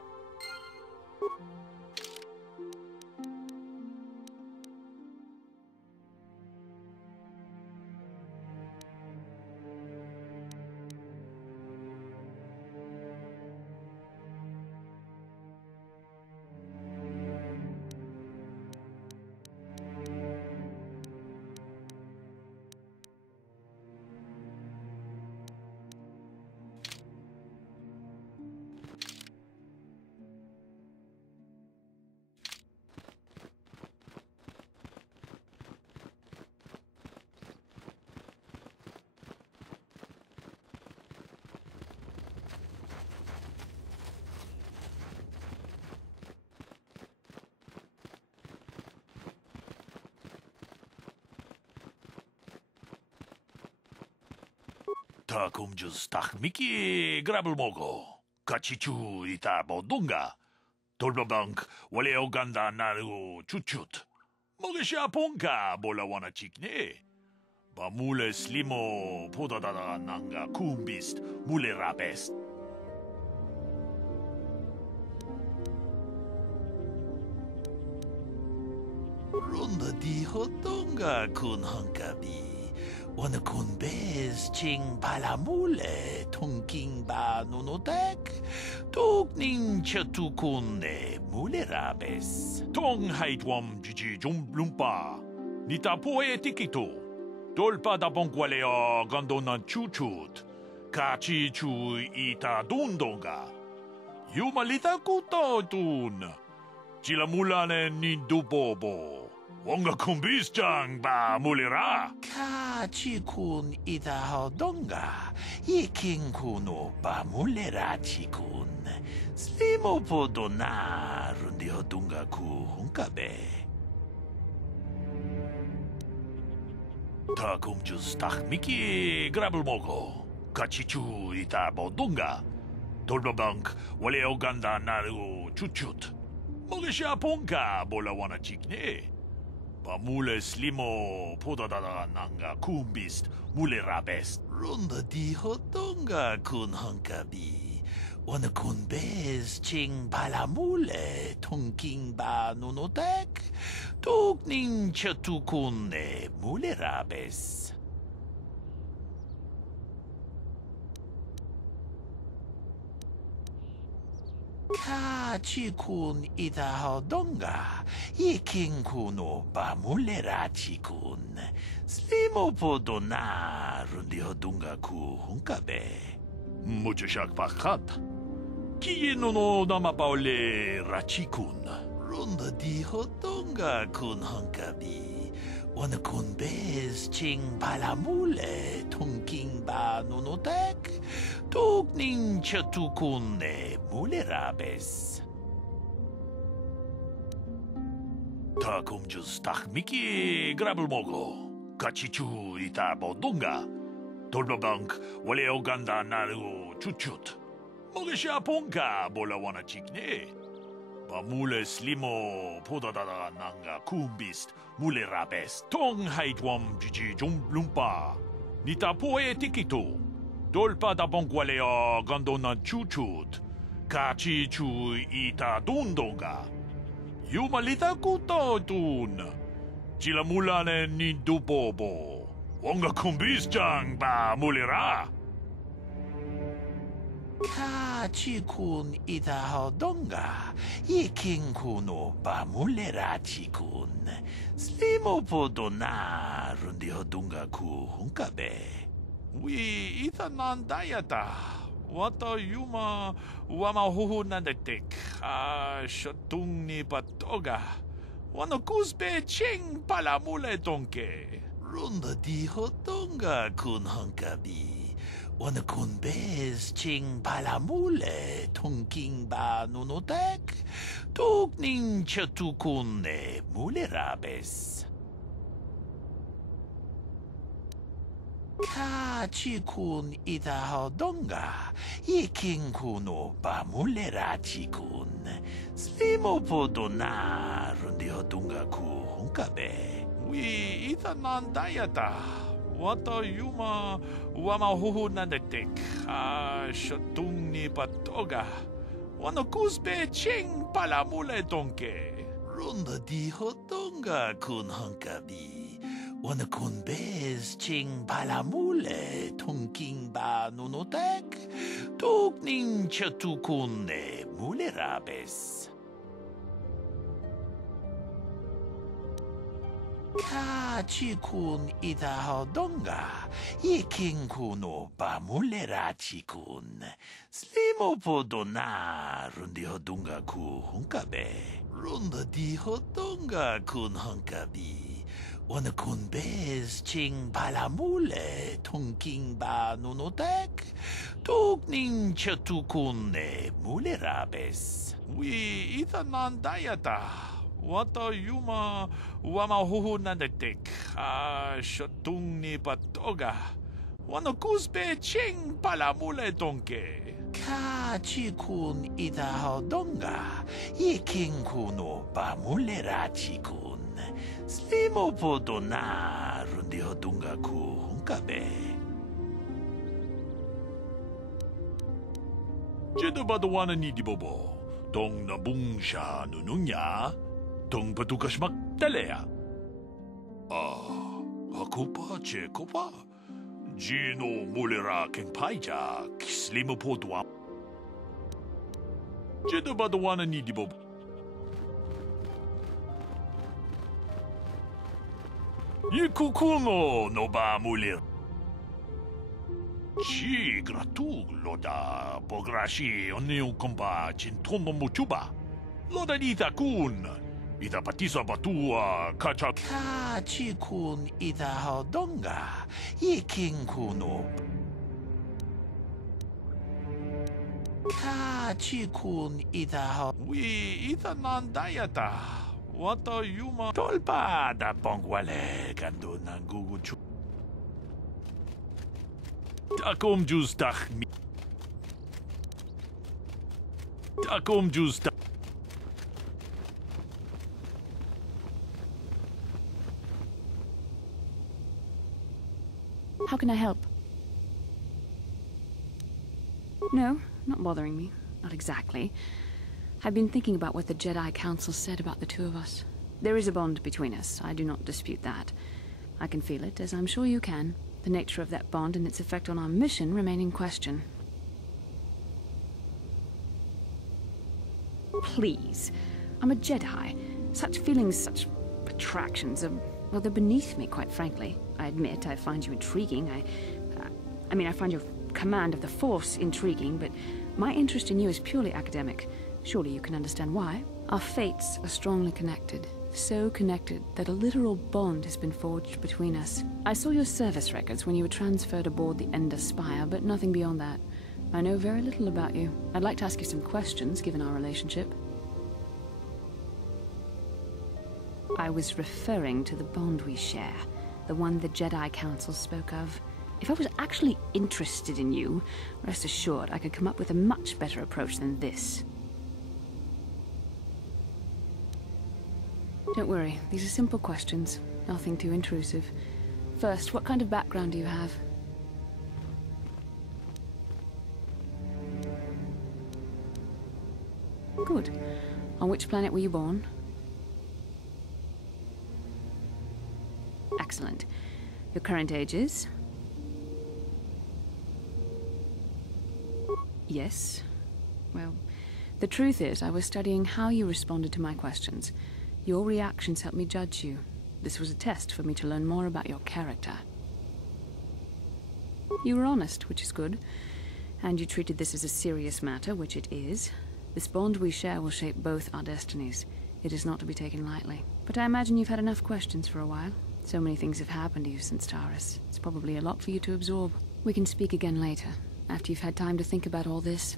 다 검주스 딱 미끼 그라블 모고 같이 주이다 보동가 돌바방크 원래 오간다 나르고 주춧 먹으샤 본가 몰라와나 찍네 바물레 슬리모 포다다다 난가 쿰비스트 물레 라베스트 론다 디호동가 군 한가비 오늘 군베스 칭 발라몰레 통킹바 누노닥 독닝 셔투군네 물레라베스 통하이트웜 지지 좀 룸바 니타 포에 티키토 돌바다 봉과레어 간도나 추추트 같이 주 이타 돈동가 유말리타 꾸토둔 지라물라네 니두보보 Wonga kumbis jang ba mulira. Kachi kun ida hodonga. Iking kuno ba mulira chikun. Slimo podona rundi hodunga ku hunkabe. Ta kumjus tak miki grabul mogo. Kachi chu ita bodunga. Dolbabank wale oganda naru chuchut. Mogisha ponka bolawana chikne. 바물레 슬리모 포다다다 난가 쿰비스트 물레 라베스트 론다 디호동가 군 한가비 오늘 군베스 칭 발라물레 통킹바 누노닥 독닝 셔투군네 물레 라베스 Kachikun itahodonga, ikinkuno bamulera chikun. Slimo podona rundihodunga ku hunkabe. Muchashak pakat. Kieno no namapaule rachikun. Runda dihodonga kun hunkabi. Wana kun bez ching palamule tungking ba nunotek. Tugning chatukune mulerabes. Takum jus takmiki grabelmogo. Kachichu ita bodunga. Tolbabank wale oganda naru chuchut. Mogesha ponka bola wana chikne. Bamule slimo podadada nanga kumbist mulerabes. Tong haitwam jiji lumpa. Nita poe tikito. Dolpa da bongualea gandona chuchut. Kachichu ita dundonga. Yumalita kuto dun. Chilamulane ni dubobo. Wonga kumbis jang ba mulera. Kachikun ita hodonga. Ikinkuno ba mulera chikun. Slimo podona rundi hodunga ku hunkabe. We itanan dayata. Wata yuma wama huhu nandetik. Shatung ni patoga. Wano kusbe ching palamule donke. Runda di hotonga kun hankabi. Wana kun bez ching palamule tongking ba nunotek. Tugning chatukune mulerabes. Kachikun itahodonga, ikinkuno bamulera chikun. Slimo podona rundihodunga ku hunkabe. We itanan dayata. Wata yuma wama huhu nandetik. Shatung ni patoga. Wano kusbe ching palamule donke. Runda di hodonga kun hunkabi. Wana kun bez ching palamule tongking ba nunotek. Tugning chatukune mulerabes. Kachikun itahodonga. Ikinkuno ba mulera chikun. Slimo podona rundihodunga ku hunkabe. Runda di hodonga kun hunkabi. Wana kun bez ching palamule tongking ba nunotek. Tugning chatukune mulerabes. We itanan dayata. Wata yuma wama huhu nandetik. Shatung ni patoga. Wano kusbe ching palamule donke. Kachikun itahodonga. Ikinkuno bamulera chikun. Slimo podona rundihodunga ku hunkabe. Jeda badawana ni dibobo. Tong nabungsha nununya. Tong patukas magtalea. Hakupa chekopa. Gino mulera keng paija. Slimo podwa. Jeda badawana ni dibobo. Yikukuno no ba mulir. Chi gratu loda pograshi oneu komba chintono muchuba. Loda dita kun. Ita patisa batua kacha. Kachikun ita hodonga. Ikinkuno. Kachikun ita ho. We ita nandayata. Wata yuma tolpa da bongwale kando nangugu chu. Takum jus mi. Takum jus How can I help? No, not bothering me. Not exactly. I've been thinking about what the Jedi Council said about the two of us. There is a bond between us. I do not dispute that. I can feel it, as I'm sure you can. The nature of that bond and its effect on our mission remain in question. please. I'm a Jedi. Such feelings, such attractions are, well, they're beneath me, quite frankly. I admit I find you intriguing. I mean, I find your command of the Force intriguing, but my interest in you is purely academic. Surely you can understand why. Our fates are strongly connected. So connected that a literal bond has been forged between us. I saw your service records when you were transferred aboard the Ender Spire, but nothing beyond that. I know very little about you. I'd like to ask you some questions, given our relationship. I was referring to the bond we share, the one the Jedi Council spoke of. If I was actually interested in you, rest assured I could come up with a much better approach than this. Don't worry, these are simple questions, nothing too intrusive. First, what kind of background do you have? Good. On which planet were you born? Excellent. Your current age is? Yes. Well, the truth is, I was studying how you responded to my questions. Your reactions helped me judge you. This was a test for me to learn more about your character. You were honest, which is good. And you treated this as a serious matter, which it is. This bond we share will shape both our destinies. It is not to be taken lightly. But I imagine you've had enough questions for a while. So many things have happened to you since Taurus. It's probably a lot for you to absorb. We can speak again later, after you've had time to think about all this.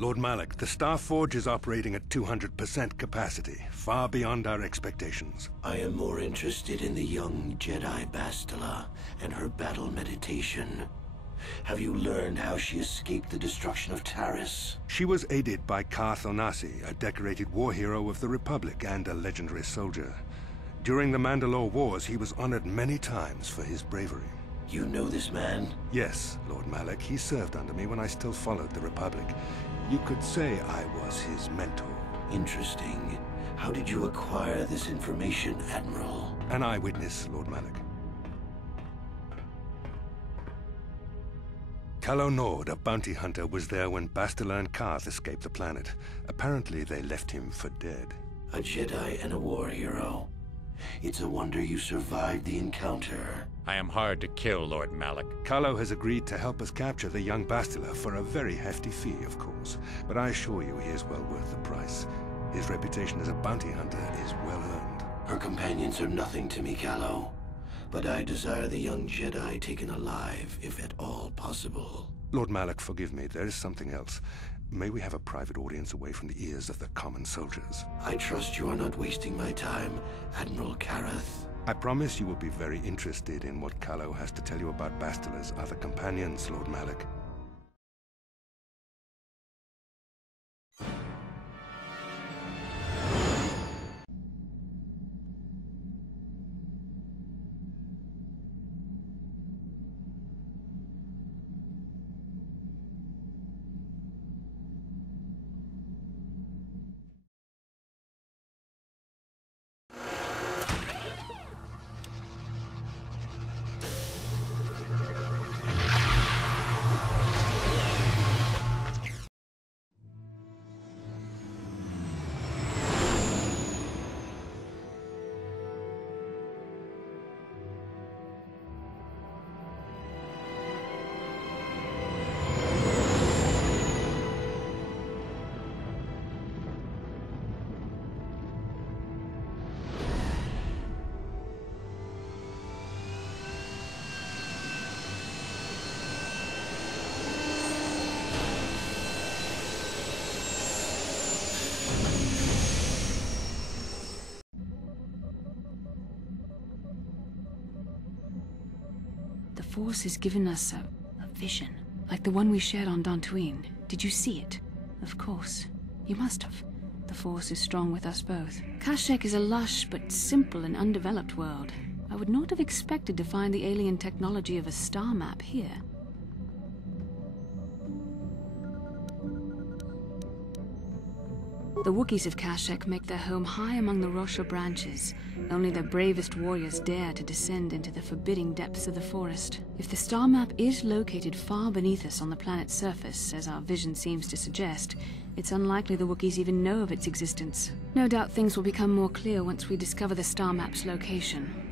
Lord Malak, the Star Forge is operating at 200% capacity, far beyond our expectations. I am more interested in the young Jedi Bastila and her battle meditation. Have you learned how she escaped the destruction of Taris? She was aided by Karth Onasi, a decorated war hero of the Republic and a legendary soldier. During the Mandalore Wars, he was honored many times for his bravery. You know this man? Yes, Lord Malak. He served under me when I still followed the Republic. You could say I was his mentor. Interesting. How did you acquire this information, Admiral? An eyewitness, Lord Malak. Calo Nord, a bounty hunter, was there when Bastila and Karth escaped the planet. Apparently, they left him for dead. A Jedi and a war hero. It's a wonder you survived the encounter. I am hard to kill, Lord Malak. Calo has agreed to help us capture the young Bastila for a very hefty fee, of course. But I assure you he is well worth the price. His reputation as a bounty hunter is well earned. Her companions are nothing to me, Calo. But I desire the young Jedi taken alive, if at all possible. Lord Malak, forgive me. There is something else. May we have a private audience away from the ears of the common soldiers? I trust you are not wasting my time, Admiral Karath. I promise you will be very interested in what Calo has to tell you about Bastila's other companions, Lord Malak. The Force has given us a vision, like the one we shared on Dantooine. Did you see it? Of course. You must have. The Force is strong with us both. Kashyyyk is a lush but simple and undeveloped world. I would not have expected to find the alien technology of a star map here. The Wookiees of Kashyyyk make their home high among the Rosha branches. Only their bravest warriors dare to descend into the forbidding depths of the forest. If the star map is located far beneath us on the planet's surface, as our vision seems to suggest, it's unlikely the Wookiees even know of its existence. No doubt things will become more clear once we discover the star map's location.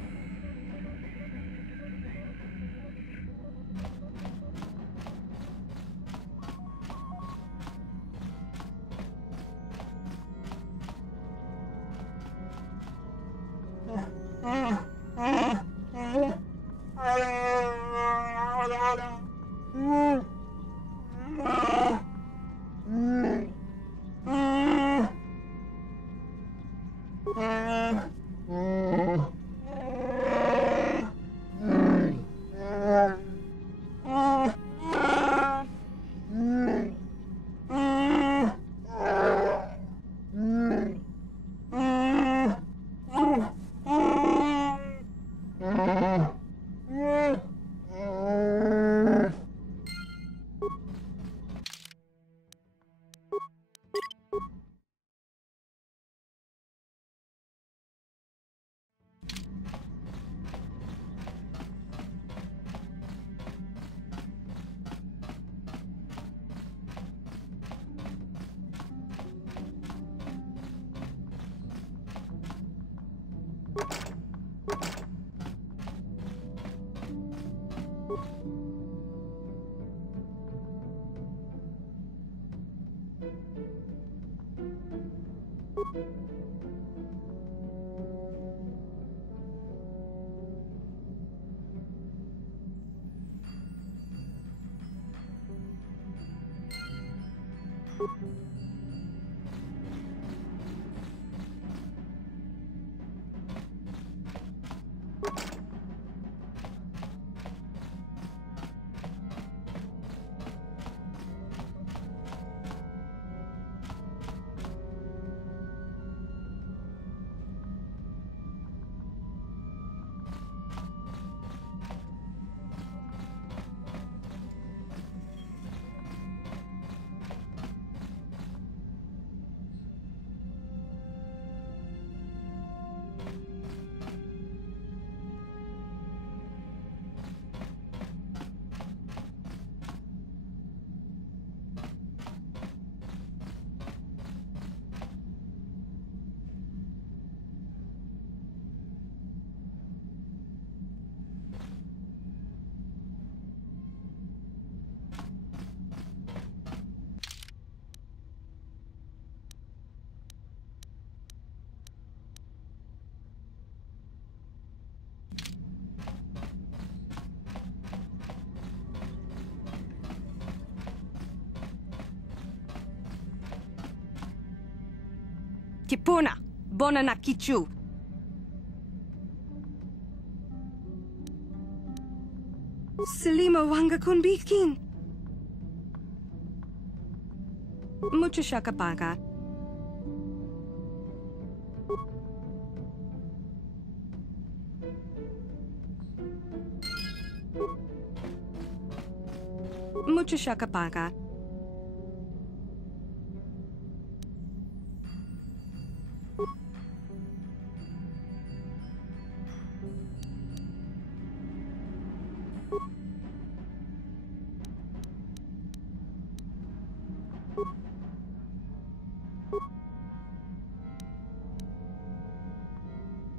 Tipuna, Bonanakichu. Selima Wanga Kunbikin. Mucho Shakapaga. Mucho Shakapaga.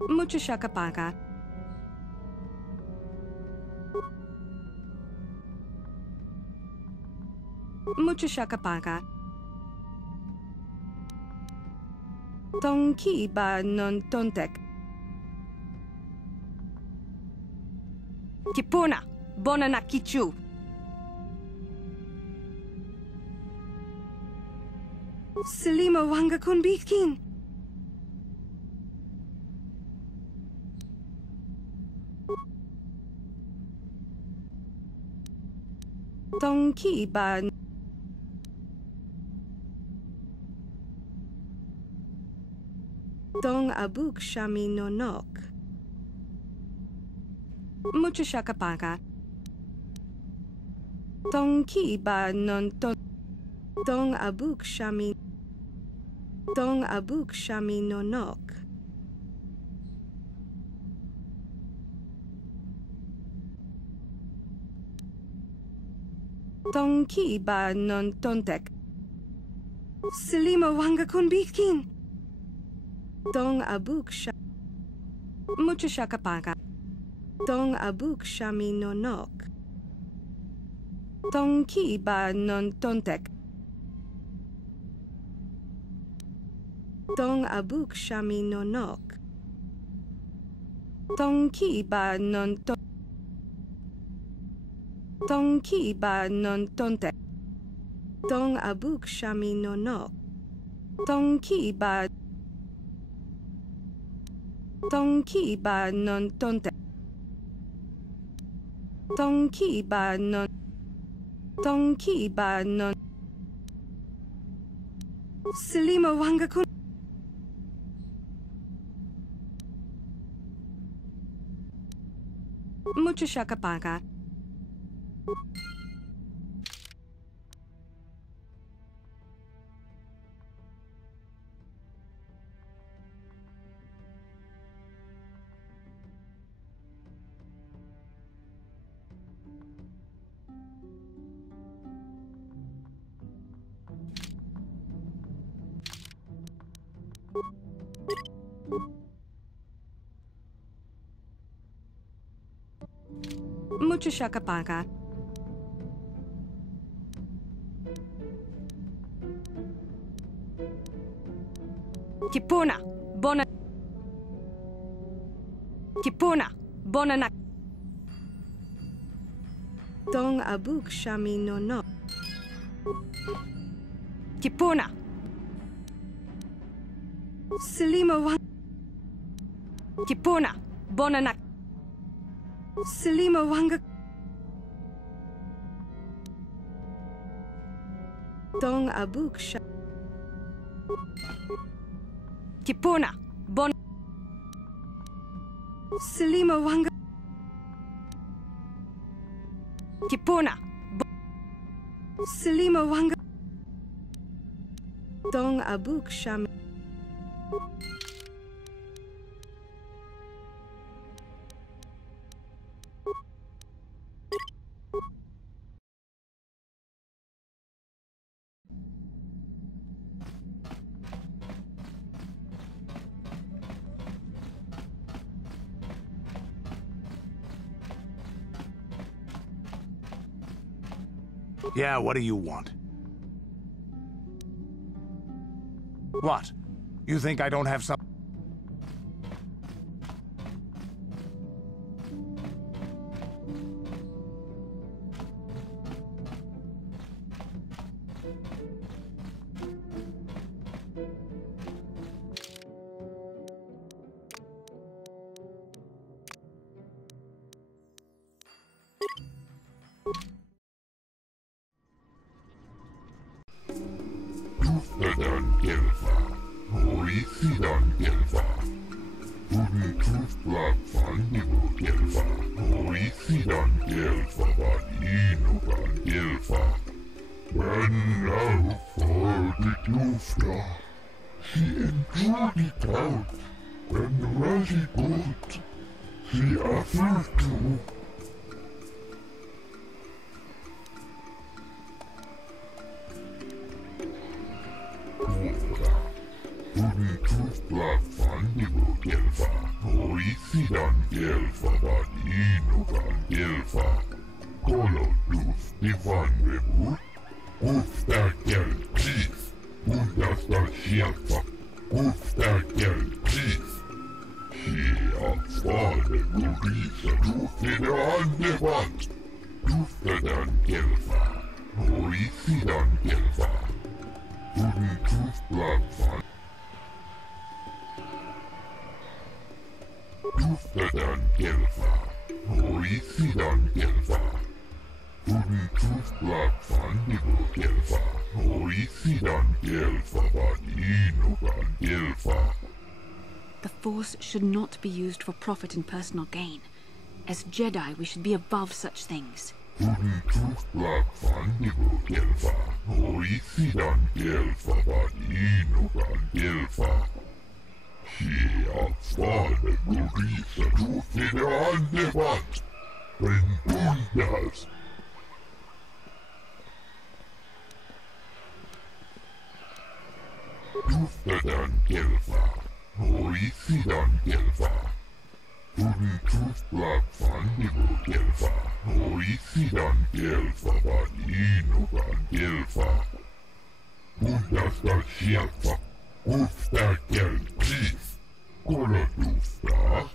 Mucho Shakapaga. Mucho Shakapaga. Tonki ba non tontek. Tipuna, Bonanakichu. Selima Wanga Kunbikin. Tonki ba Dong Abuk Shami no Nok. Mucho Shakapaga. Tonki ba non ton. Dong Abuk Shami. Dong Abuk Shami no Nok. Tonki ba non tontek. Selima Wanga Kunbikin. Dong Abuk Sha. Mucho Shakapaga. Dong Abuk Shami no Nok. Tonki ba non tontek. Dong Abuk Shami no Nok. Tonki ba non ton. Tonki ba non tontek. Dong Abuk Shami no Nok. Tonki ba. Tonki ba non tontek. Tonki ba non. Tonki ba non. Selima Wanga Kun. Mucho Shakapaga. Mucho Shakapaga. Tipuna, Bona. Tipuna, Bonanak. Dong Abuk Shami no No. Tipuna. Selima Wang. Tipuna, Bonanak. Selima Wanga. Dong Abuk Sha. Tipuna, Bon. Selima Wanga. Tipuna. Selima Wanga. Dong Abuk Sham. Yeah, what do you want? What? You think I don't have some... Orisidan Gelfa. Unituf Blabfan Nibu Gelfa. Orisidan Gelfa Inugan Gelfa. When now for the Lufta. She enjoyed it out. And very good. She offered to. Unituf Blabfan Nibu Gelfa. Orisidan Gelfa Inugan Gelfa. Koloduf Divan Rebut. Uftakel Chief. Undastal Shelfa. Uftakel Chief. She afvade Gurisa Dufide Andevan. Dufedan Gelfa. Orisidan Gelfa. Unituf Blabfan. Dufedan Gelfa. Orisidan Gelfa. Unituf Blabfan Nibu Gelfa. Orisidan Gelfa Inugan Gelfa. The Force should not be used for profit and personal gain. As Jedi, we should be above such things. Unituf Blabfan Nibu Gelfa. Orisidan Gelfa Inugan Gelfa. She afvade Gurisa Dufide Andevan. Rendundas. Dufedan Gelfa. Orisidan Gelfa. Unituf Blabfan Nibu Gelfa. Orisidan Gelfa Inugan Gelfa. Undastal Shelfa. Uftakel Chief. Kolodufta.